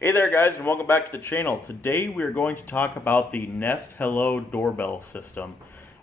Hey there guys, and welcome back to the channel. Today we are going to talk about the Nest Hello doorbell system.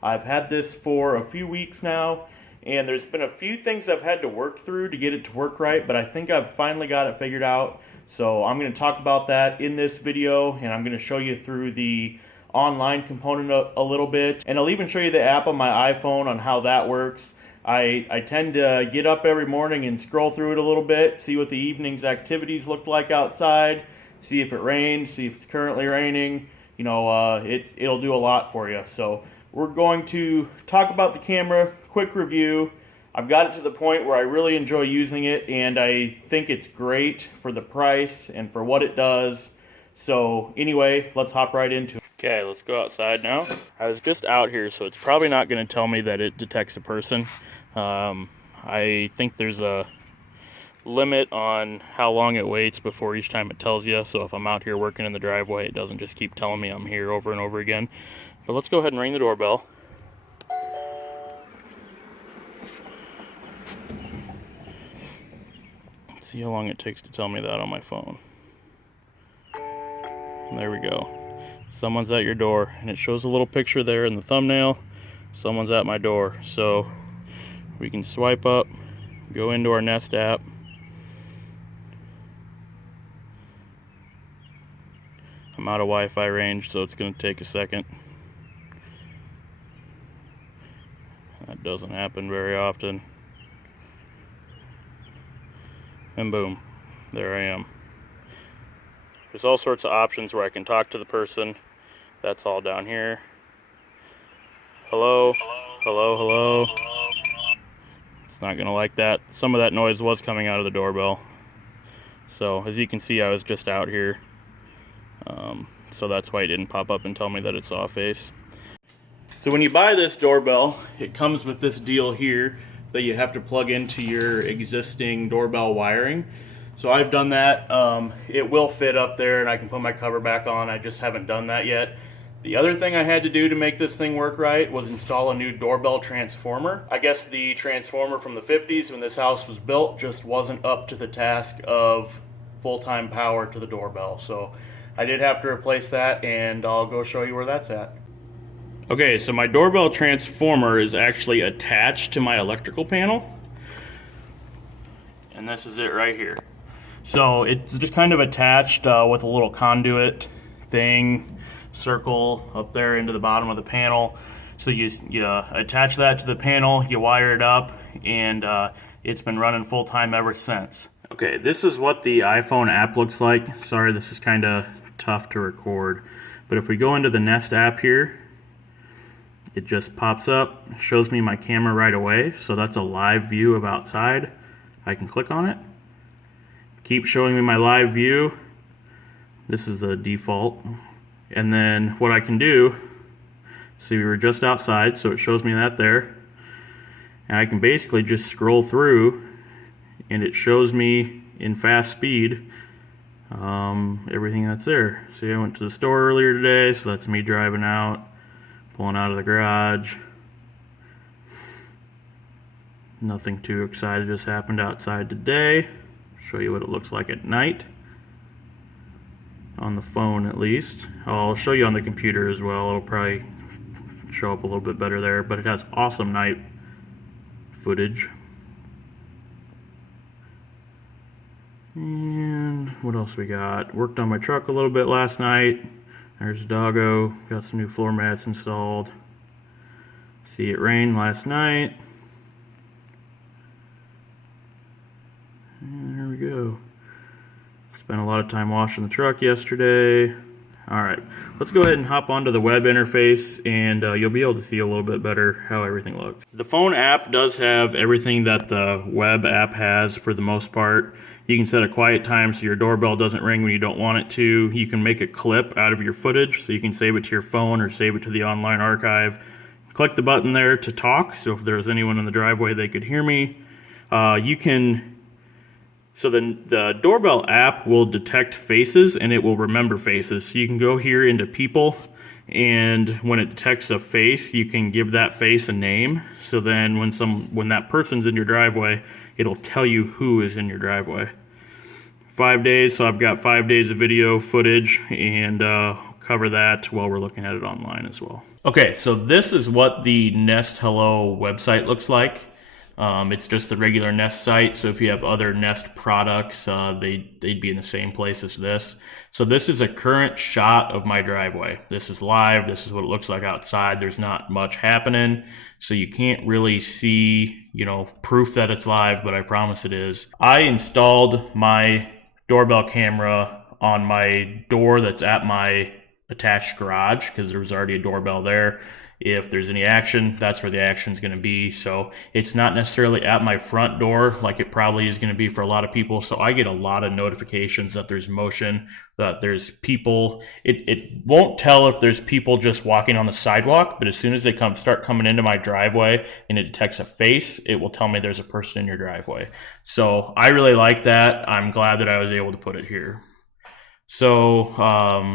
I've had this for a few weeks now, and there's been a few things I've had to work through to get it to work right, but I think I've finally got it figured out. So I'm going to talk about that in this video, and I'm going to show you through the online component a little bit, and I'll even show you the app on my iPhone on how that works. I tend to get up every morning and scroll through it a little bit, see what the evening's activities look like outside, see if it rains, see if it's currently raining. It'll do a lot for you. So we're going to talk about the camera, quick review. I've got it to the point where I really enjoy using it, and I think it's great for the price and for what it does. So anyway, let's hop right into it. Okay, let's go outside now. I was just out here, so it's probably not going to tell me that it detects a person. I think there's a limit on how long it waits before each time it tells you. So if I'm out here working in the driveway, it doesn't just keep telling me I'm here over and over again. But let's go ahead and ring the doorbell. Let's see how long it takes to tell me that on my phone. And there we go. Someone's at your door, and it shows a little picture there in the thumbnail. Someone's at my door. So we can swipe up, go into our Nest app. I'm out of Wi-Fi range, so it's going to take a second. That doesn't happen very often. And boom, there I am. There's all sorts of options where I can talk to the person. That's all down here. Hello, hello, hello. It's not going to like that. Some of that noise was coming out of the doorbell. So as you can see, I was just out here. So that's why it didn't pop up and tell me that it saw a face. So when you buy this doorbell, it comes with this deal here that you have to plug into your existing doorbell wiring. So I've done that. It will fit up there and I can put my cover back on. I just haven't done that yet. The other thing I had to do to make this thing work right was install a new doorbell transformer. I guess the transformer from the 50s when this house was built just wasn't up to the task of full-time power to the doorbell. So I did have to replace that, and I'll go show you where that's at. Okay, so my doorbell transformer is actually attached to my electrical panel. And this is it right here. So it's just kind of attached with a little conduit thing, circle up there into the bottom of the panel. So you attach that to the panel, you wire it up, and it's been running full time ever since. Okay, this is what the iPhone app looks like. Sorry, this is kind of tough to record. But if we go into the Nest app here, it just pops up, shows me my camera right away. So that's a live view of outside. I can click on it. Keep showing me my live view. This is the default. And then what I can do, see, we were just outside, so it shows me that there. And I can basically just scroll through and it shows me in fast speed everything that's there. See, I went to the store earlier today, so that's me driving out, pulling out of the garage. Nothing too exciting just happened outside today. Show you what it looks like at night. On the phone at least. I'll show you on the computer as well. It'll probably show up a little bit better there, but it has awesome night footage. And what else we got? Worked on my truck a little bit last night. There's Doggo. Got some new floor mats installed. See, it rained last night. And there we go. Spent a lot of time washing the truck yesterday. Alright, let's go ahead and hop onto the web interface, and you'll be able to see a little bit better how everything looks. The phone app does have everything that the web app has for the most part. You can set a quiet time so your doorbell doesn't ring when you don't want it to. You can make a clip out of your footage, so you can save it to your phone or save it to the online archive. Click the button there to talk, so if there's anyone in the driveway, they could hear me. So the doorbell app will detect faces and it will remember faces. So you can go here into people, and when it detects a face, you can give that face a name. So then when that person's in your driveway, it'll tell you who is in your driveway. 5 days, so I've got 5 days of video footage, and cover that while we're looking at it online as well. Okay, so this is what the Nest Hello website looks like. It's just the regular Nest site, so if you have other Nest products, they'd be in the same place as this. So this is a current shot of my driveway. This is live. This is what it looks like outside. There's not much happening, so you can't really see, proof that it's live, but I promise it is. I installed my doorbell camera on my door that's at my attached garage because there was already a doorbell there. If there's any action, that's where the action is going to be. So it's not necessarily at my front door like it probably is going to be for a lot of people. So I get a lot of notifications that there's motion, that there's people. It won't tell if there's people just walking on the sidewalk, but as soon as they start coming into my driveway and it detects a face, it will tell me there's a person in your driveway. So I really like that. I'm glad that I was able to put it here. So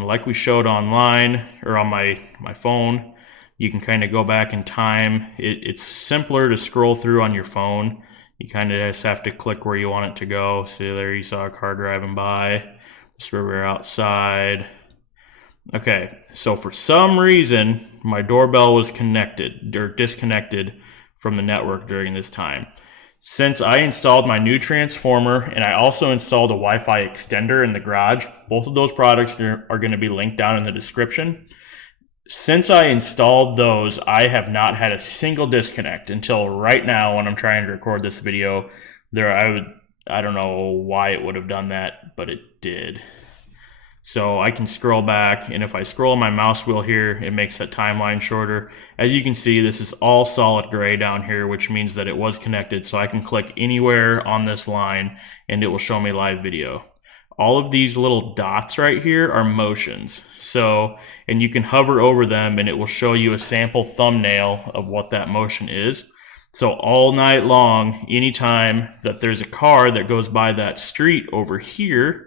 like we showed online or on my phone, you can kind of go back in time. It's simpler to scroll through on your phone. You kind of just have to click where you want it to go. See, there you saw a car driving by. This where we're outside. Okay, so for some reason, my doorbell was connected or disconnected from the network during this time. Since I installed my new transformer and I also installed a Wi-Fi extender in the garage, both of those products are going to be linked down in the description. Since I installed those, I have not had a single disconnect until right now when I'm trying to record this video. I don't know why it would have done that, but it did. So I can scroll back, and if I scroll my mouse wheel here, it makes that timeline shorter. As you can see, this is all solid gray down here, which means that it was connected, so I can click anywhere on this line and it will show me live video. All of these little dots right here are motions. So, and you can hover over them and it will show you a sample thumbnail of what that motion is. So all night long, anytime that there's a car that goes by that street over here,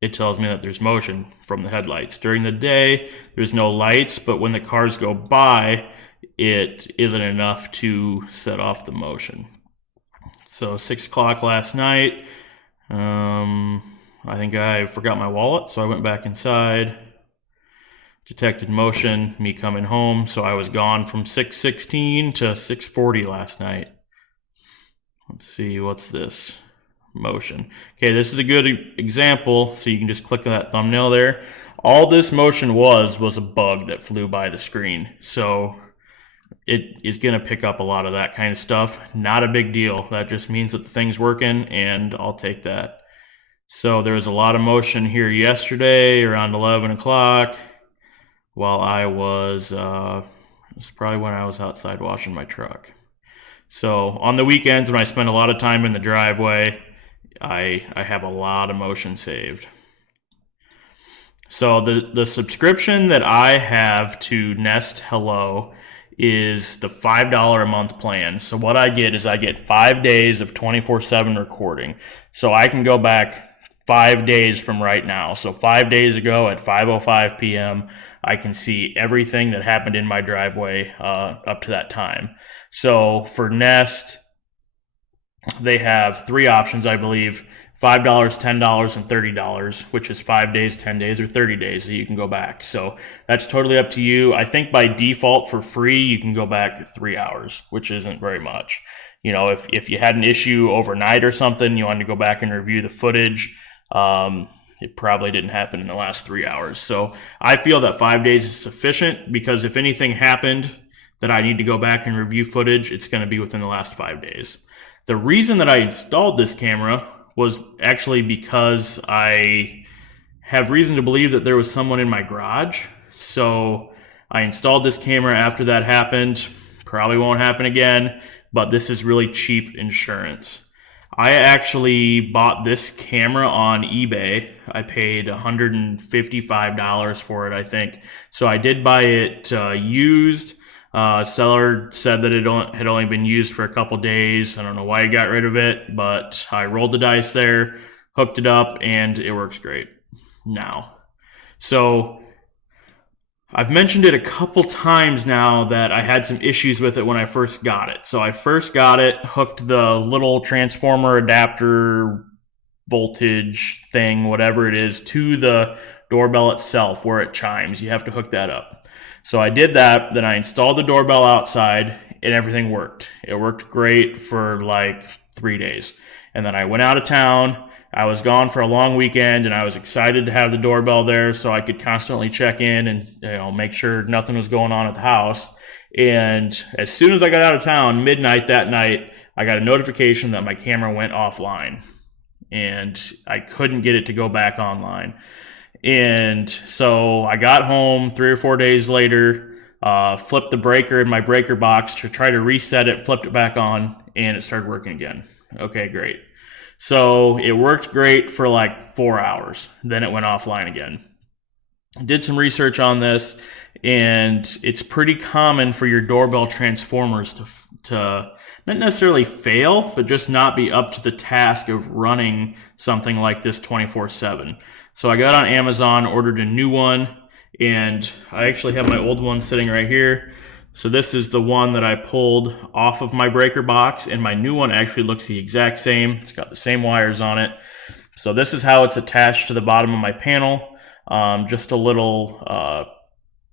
it tells me that there's motion from the headlights. During the day, there's no lights, but when the cars go by, it isn't enough to set off the motion. So 6 o'clock last night, I think I forgot my wallet, so I went back inside, detected motion, me coming home, so I was gone from 6:16 to 6:40 last night. Let's see, what's this? Motion. Okay, this is a good example, so you can just click on that thumbnail there. All this motion was a bug that flew by the screen, so it is going to pick up a lot of that kind of stuff. Not a big deal. That just means that the thing's working, and I'll take that. So there was a lot of motion here yesterday around 11 o'clock while I was, it was probably when I was outside washing my truck. So on the weekends when I spend a lot of time in the driveway, I have a lot of motion saved. So the subscription that I have to Nest Hello is the $5 a month plan. So what I get is I get 5 days of 24/7 recording. So I can go back 5 days from right now. So 5 days ago at 5:05 p.m., I can see everything that happened in my driveway up to that time. So for Nest, they have 3 options, I believe: $5, $10, and $30, which is 5 days, 10 days, or 30 days that you can go back. So that's totally up to you. I think by default for free, you can go back 3 hours, which isn't very much. If you had an issue overnight or something, you wanted to go back and review the footage, it probably didn't happen in the last 3 hours. So I feel that 5 days is sufficient, because if anything happened that I need to go back and review footage, it's going to be within the last 5 days. The reason that I installed this camera was actually because I have reason to believe that there was someone in my garage. So I installed this camera after that happened. Probably won't happen again, but this is really cheap insurance. I actually bought this camera on eBay. I paid $155 for it, I think. So I did buy it used. Seller said that it had only been used for a couple days. I don't know why he got rid of it, but I rolled the dice there, hooked it up, and it works great now. So I've mentioned it a couple times now that I had some issues with it when I first got it. So I first got it, hooked the little transformer adapter voltage thing, whatever it is, to the doorbell itself where it chimes. You have to hook that up. So I did that, then I installed the doorbell outside, and everything worked. It worked great for like 3 days. And then I went out of town. I was gone for a long weekend, and I was excited to have the doorbell there so I could constantly check in and make sure nothing was going on at the house. And as soon as I got out of town, midnight that night, I got a notification that my camera went offline, and I couldn't get it to go back online. And so I got home 3 or 4 days later, flipped the breaker in my breaker box to try to reset it, flipped it back on, and it started working again. Okay, great. So it worked great for like 4 hours. Then it went offline again. Did some research on this, and it's pretty common for your doorbell transformers to not necessarily fail, but just not be up to the task of running something like this 24/7. So I got on Amazon, ordered a new one, and I actually have my old one sitting right here. So this is the one that I pulled off of my breaker box, and my new one actually looks the exact same. It's got the same wires on it. So this is how it's attached to the bottom of my panel. Just a little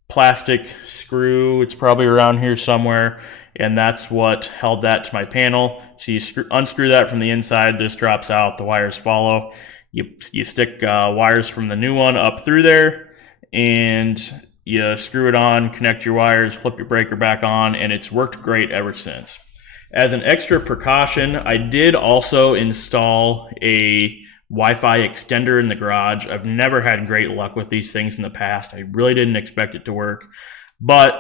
plastic screw. It's probably around here somewhere, and that's what held that to my panel. So you unscrew that from the inside. This drops out. The wires follow. You stick wires from the new one up through there, and you screw it on, connect your wires, flip your breaker back on, and it's worked great ever since. As an extra precaution, I did also install a Wi-Fi extender in the garage. I've never had great luck with these things in the past. I really didn't expect it to work, but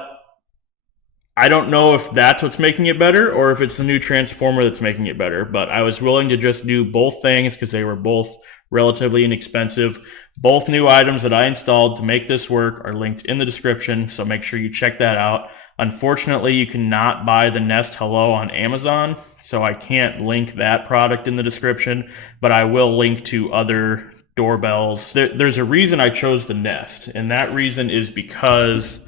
I don't know if that's what's making it better or if it's the new transformer that's making it better, but I was willing to just do both things because they were both relatively inexpensive. Both new items that I installed to make this work are linked in the description, so make sure you check that out. Unfortunately, you cannot buy the Nest Hello on Amazon, so I can't link that product in the description, but I will link to other doorbells. There's a reason I chose the Nest, and that reason is because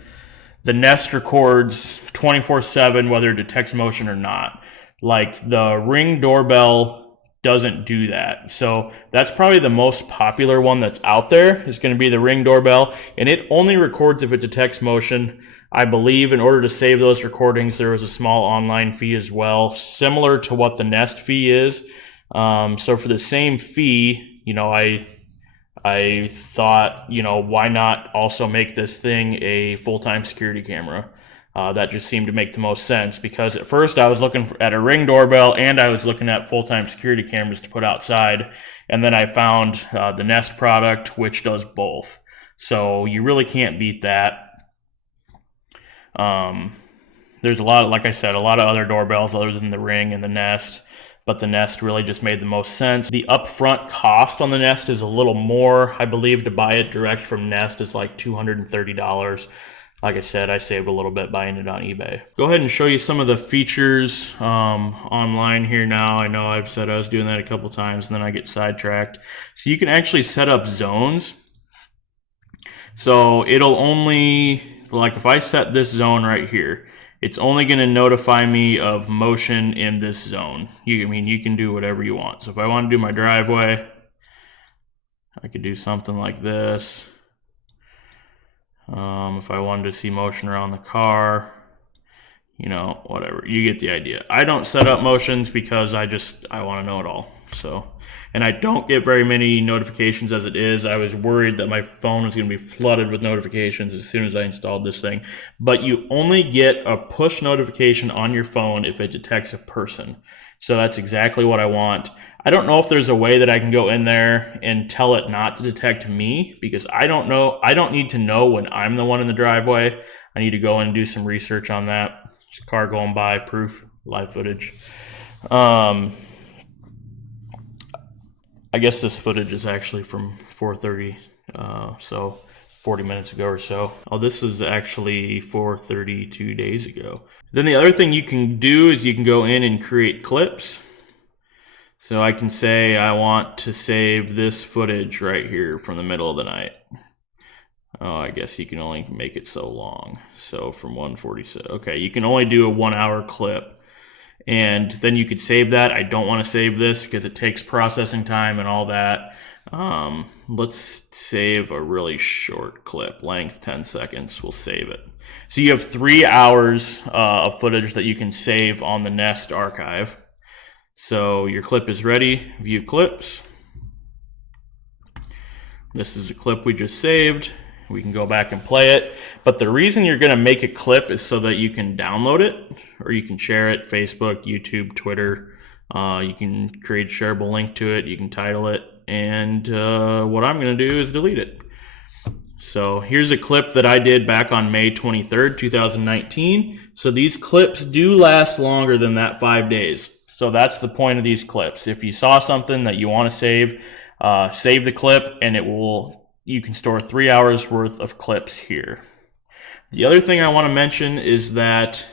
the Nest records 24/7 whether it detects motion or not. Like the Ring doorbell doesn't do that. So that's probably the most popular one that's out there is going to be the Ring doorbell, and it only records if it detects motion. I believe in order to save those recordings, there was a small online fee as well, similar to what the Nest fee is. So for the same fee, I thought, why not also make this thing a full-time security camera? That just seemed to make the most sense, because at first I was looking at a Ring doorbell and I was looking at full-time security cameras to put outside, and then I found the Nest product, which does both. So you really can't beat that. There's a lot, like I said, a lot of other doorbells other than the Ring and the Nest, but the Nest really just made the most sense. The upfront cost on the Nest is a little more. I believe to buy it direct from Nest is like $230. Like I said, I saved a little bit buying it on eBay. Go ahead and show you some of the features online here now. I know I've said I was doing that a couple times and then I get sidetracked. So you can actually set up zones. So it'll only, like if I set this zone right here, it's only going to notify me of motion in this zone. You can do whatever you want. So if I want to do my driveway, I could do something like this. If I wanted to see motion around the car, whatever. You get the idea. I don't set up motions because I want to know it all. So, and I don't get very many notifications as it is. I was worried that my phone was going to be flooded with notifications as soon as I installed this thing. But you only get a push notification on your phone if it detects a person. So that's exactly what I want. I don't know if there's a way that I can go in there and tell it not to detect me, because I don't know. I don't need to know when I'm the one in the driveway. I need to go and do some research on that. Just a car going by, proof, live footage. I guess this footage is actually from 4:30, so 40 minutes ago or so. Oh, this is actually 4:32 days ago. Then the other thing you can do is you can go in and create clips. So I can say I want to save this footage right here from the middle of the night. Oh, I guess you can only make it so long. So from 1:46, okay, you can only do a 1 hour clip. and then you could save that. I don't want to save this because it takes processing time and all that. Let's save a really short clip, length 10 seconds. We'll save it. So you have 3 hours of footage that you can save on the Nest archive. So your clip is ready. View clips. This is a clip we just saved. We can go back and play it. But the reason you're going to make a clip is so that you can download it, or you can share it, Facebook, YouTube, Twitter. You can create a shareable link to it. You can title it. And what I'm going to do is delete it. So here's a clip that I did back on May 23rd, 2019. So these clips do last longer than that 5 days. So that's the point of these clips. If you saw something that you want to save the clip, and you can store 3 hours worth of clips here. The other thing I want to mention is that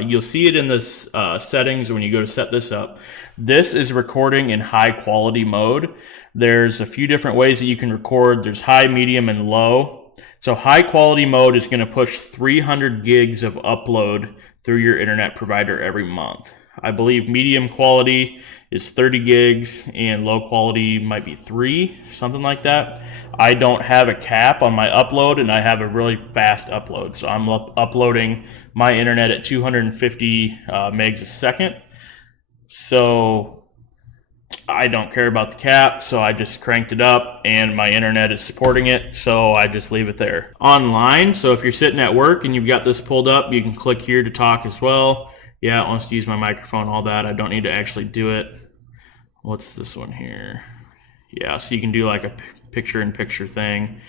you'll see it in the settings when you go to set this up. This is recording in high quality mode. There's a few different ways that you can record. There's high, medium, and low. So high quality mode is going to push 300 gigs of upload through your internet provider every month. I believe medium quality is 30 gigs and low quality might be 3, something like that. I don't have a cap on my upload, and I have a really fast upload. So I'm uploading my internet at 250 megs a second. So I don't care about the cap, so I just cranked it up, and my internet is supporting it, so I just leave it there. Online, so if you're sitting at work and you've got this pulled up, you can click here to talk as well. Yeah, it wants to use my microphone, all that. I don't need to actually do it. What's this one here? Yeah, so you can do like a picture-in-picture thing.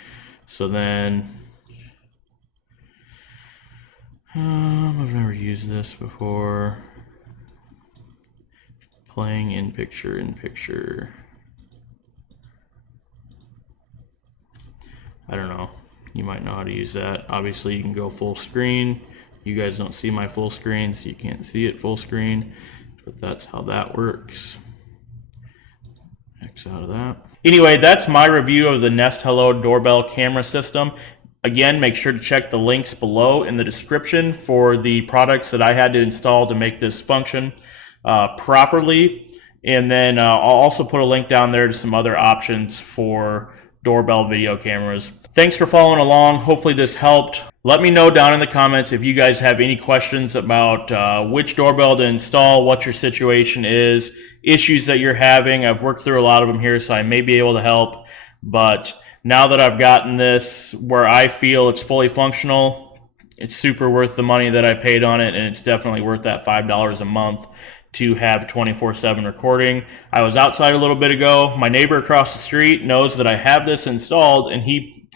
So then, I've never used this before. Playing in picture-in-picture. I don't know. You might know how to use that. Obviously, you can go full screen. You guys don't see my full screen, so you can't see it full screen, but that's how that works. X out of that. Anyway, that's my review of the Nest Hello doorbell camera system. Again, make sure to check the links below in the description for the products that I had to install to make this function properly. And then I'll also put a link down there to some other options for doorbell video cameras. Thanks for following along. Hopefully this helped. Let me know down in the comments if you guys have any questions about which doorbell to install, what your situation is, issues that you're having. I've worked through a lot of them here, so I may be able to help. But now that I've gotten this where I feel it's fully functional, it's super worth the money that I paid on it, and it's definitely worth that $5 a month to have 24/7 recording. I was outside a little bit ago. My neighbor across the street knows that I have this installed, and he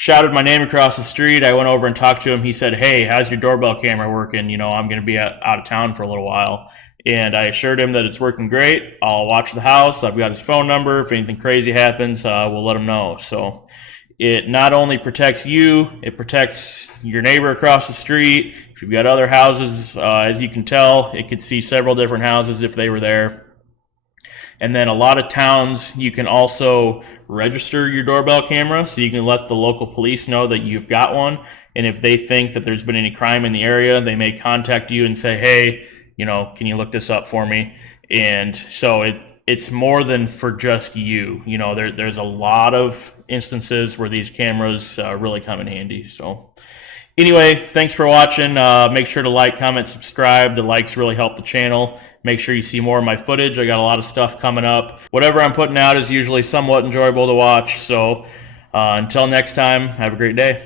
shouted my name across the street. I went over and talked to him. He said, "Hey, how's your doorbell camera working? You know, I'm going to be out of town for a little while." And I assured him that it's working great. I'll watch the house. I've got his phone number. If anything crazy happens, we'll let him know. So it not only protects you, it protects your neighbor across the street. If you've got other houses, as you can tell, it could see several different houses if they were there. And then a lot of towns, you can also register your doorbell camera, so you can let the local police know that you've got one. And if they think that there's been any crime in the area, they may contact you and say, "Hey, you know, can you look this up for me?" And so it's more than for just you. You know, there's a lot of instances where these cameras really come in handy. So anyway, thanks for watching. Make sure to like, comment, subscribe. The likes really help the channel. Make sure you see more of my footage. I got a lot of stuff coming up. Whatever I'm putting out is usually somewhat enjoyable to watch. So until next time, have a great day.